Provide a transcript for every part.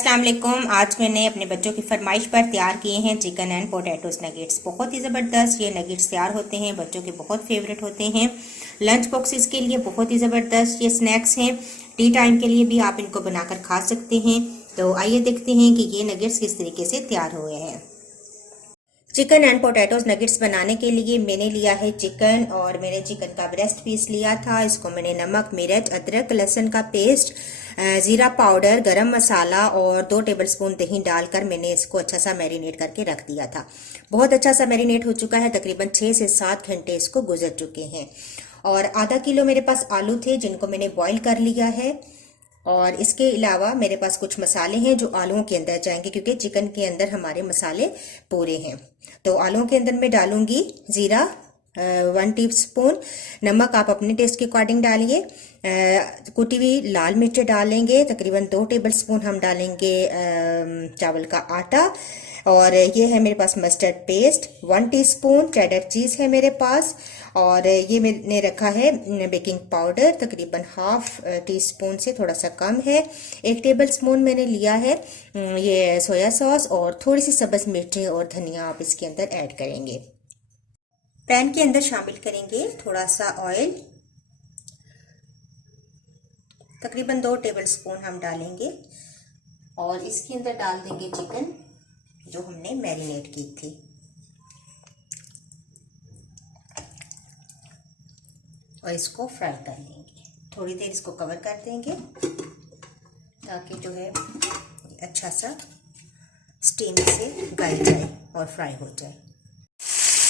अस्सलाम वालेकुम। आज मैंने अपने बच्चों की फरमाइश पर तैयार किए हैं चिकन एंड पोटैटोस नगेट्स। बहुत ही ज़बरदस्त ये नगेट्स तैयार होते हैं, बच्चों के बहुत फेवरेट होते हैं। लंच बॉक्सेस के लिए बहुत ही ज़बरदस्त ये स्नैक्स हैं। टी टाइम के लिए भी आप इनको बनाकर खा सकते हैं। तो आइए देखते हैं कि ये नगेट्स किस तरीके से तैयार हुए हैं। चिकन एंड पोटैटोस नगेट्स बनाने के लिए मैंने लिया है चिकन, और मैंने चिकन का ब्रेस्ट पीस लिया था। इसको मैंने नमक, मिर्च, अदरक, लहसुन का पेस्ट, ज़ीरा पाउडर, गरम मसाला और 2 टेबलस्पून दही डालकर मैंने इसको अच्छा सा मैरिनेट करके रख दिया था। बहुत अच्छा सा मैरिनेट हो चुका है, तकरीबन 6 से 7 घंटे इसको गुजर चुके हैं। और आधा किलो मेरे पास आलू थे जिनको मैंने बॉईल कर लिया है। और इसके अलावा मेरे पास कुछ मसाले हैं जो आलूओं के अंदर जाएंगे, क्योंकि चिकन के अंदर हमारे मसाले पूरे हैं। तो आलूओं के अंदर मैं डालूंगी ज़ीरा 1 टीस्पून, नमक आप अपने टेस्ट के अकॉर्डिंग डालिए। कुटी हुई लाल मिर्च डालेंगे, तकरीबन 2 टेबलस्पून हम डालेंगे चावल का आटा। और ये है मेरे पास mustard paste 1 teaspoon, cheddar cheese है मेरे पास। और ये मैंने रखा है बेकिंग पाउडर, तकरीबन हाफ टीस्पून से थोड़ा सा कम है। 1 टेबलस्पून मैंने लिया है ये सोया सॉस, और थोड़ी सी सब्ज़ मिर्ची और धनिया आप इसके अंदर ऐड करेंगे। पैन के अंदर शामिल करेंगे थोड़ा सा ऑयल, तकरीबन 2 टेबलस्पून हम डालेंगे। और इसके अंदर डाल देंगे चिकन जो हमने मैरिनेट की थी। और इसको फ्राई कर लेंगे, थोड़ी देर इसको कवर कर देंगे ताकि जो है अच्छा सा स्टीम से गल जाए और फ्राई हो जाए।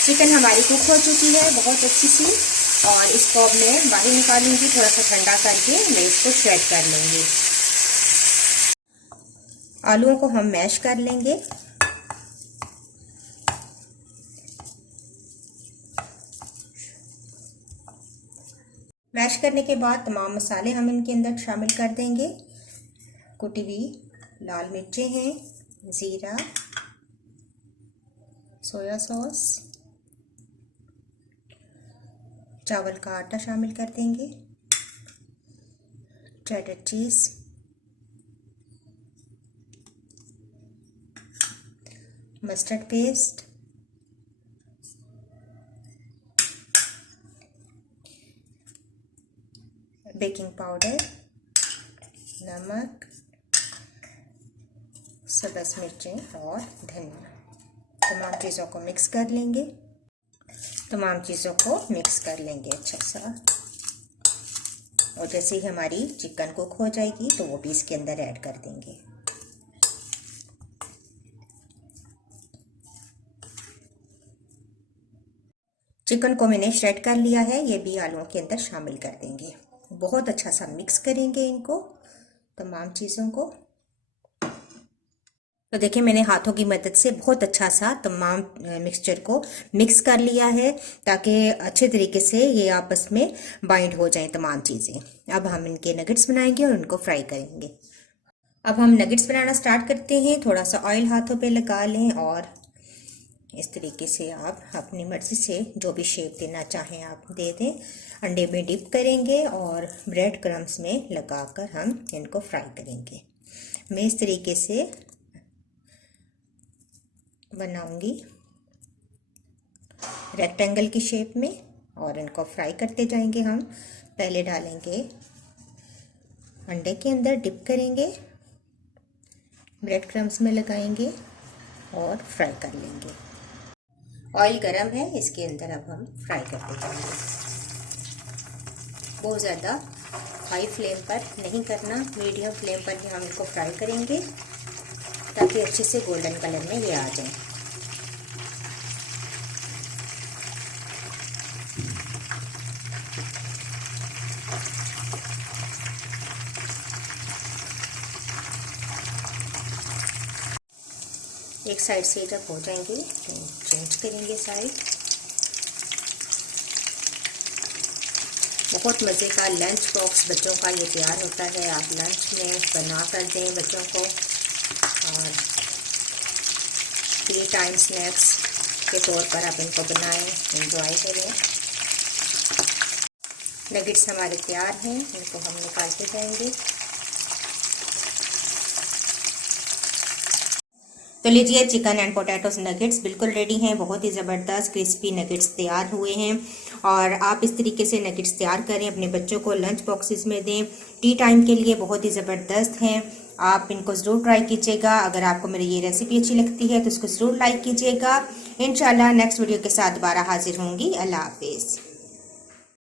चिकन हमारी कुक हो चुकी है बहुत अच्छी सी, और इसको अब मैं बाहर निकालूंगी, थोड़ा सा ठंडा करके मैं इसको श्रेड कर लूंगी। आलूओं को हम मैश कर लेंगे। मैश करने के बाद तमाम मसाले हम इनके अंदर शामिल कर देंगे। कुटी हुई लाल मिर्चें हैं, ज़ीरा, सोया सॉस, चावल का आटा शामिल कर देंगे, चेडर चीज़, मस्टर्ड पेस्ट, बेकिंग पाउडर, नमक, सब्ज़ मिर्चें और धनिया। तमाम चीज़ों को मिक्स कर लेंगे, अच्छा सा। और जैसे ही हमारी चिकन कुक हो जाएगी तो वो भी इसके अंदर ऐड कर देंगे। चिकन को मैंने श्रेड कर लिया है, ये भी आलूओं के अंदर शामिल कर देंगे। बहुत अच्छा सा मिक्स करेंगे इनको, तमाम चीज़ों को। तो देखिए मैंने हाथों की मदद से बहुत अच्छा सा तमाम मिक्सचर को मिक्स कर लिया है, ताकि अच्छे तरीके से ये आपस में बाइंड हो जाएं तमाम चीज़ें। अब हम इनके नगेट्स बनाएंगे और उनको फ्राई करेंगे। अब हम नगेट्स बनाना स्टार्ट करते हैं। थोड़ा सा ऑयल हाथों पे लगा लें, और इस तरीके से आप अपनी मर्ज़ी से जो भी शेप देना चाहें आप दे दें। अंडे में डिप करेंगे और ब्रेड क्रम्स में लगाकर हम इनको फ्राई करेंगे। मैं इस तरीके से बनाऊंगी रेक्टेंगल की शेप में, और इनको फ्राई करते जाएंगे। हम पहले डालेंगे अंडे के अंदर, डिप करेंगे, ब्रेड क्रम्स में लगाएंगे और फ्राई कर लेंगे। ऑयल गरम है, इसके अंदर अब हम फ्राई करते जाएंगे। बहुत ज़्यादा हाई फ्लेम पर नहीं करना, मीडियम फ्लेम पर ही हम इनको फ्राई करेंगे ताकि अच्छे से गोल्डन कलर में ये आ जाए। एक साइड से जब हो जाएंगे तो चेंज करेंगे साइड। बहुत मज़े का लंच बॉक्स बच्चों का ये तैयार होता है। आप लंच में बना कर दें बच्चों को, और टी टाइम स्नैक्स के तौर पर आप इनको बनाएं, एंजॉय करें। नगेट्स हमारे तैयार हैं, इनको हम निकालते जाएंगे। तो लीजिए चिकन एंड पोटैटोस नगेट्स बिल्कुल रेडी हैं। बहुत ही ज़बरदस्त क्रिस्पी नगेट्स तैयार हुए हैं और आप इस तरीके से नगेट्स तैयार करें, अपने बच्चों को लंच बॉक्सेस में दें। टी टाइम के लिए बहुत ही ज़बरदस्त हैं। आप इनको ज़रूर ट्राई कीजिएगा। अगर आपको मेरी ये रेसिपी अच्छी लगती है तो इसको ज़रूर लाइक कीजिएगा। इंशाल्लाह नेक्स्ट वीडियो के साथ दोबारा हाजिर होंगी। अल्लाह हाफिज़।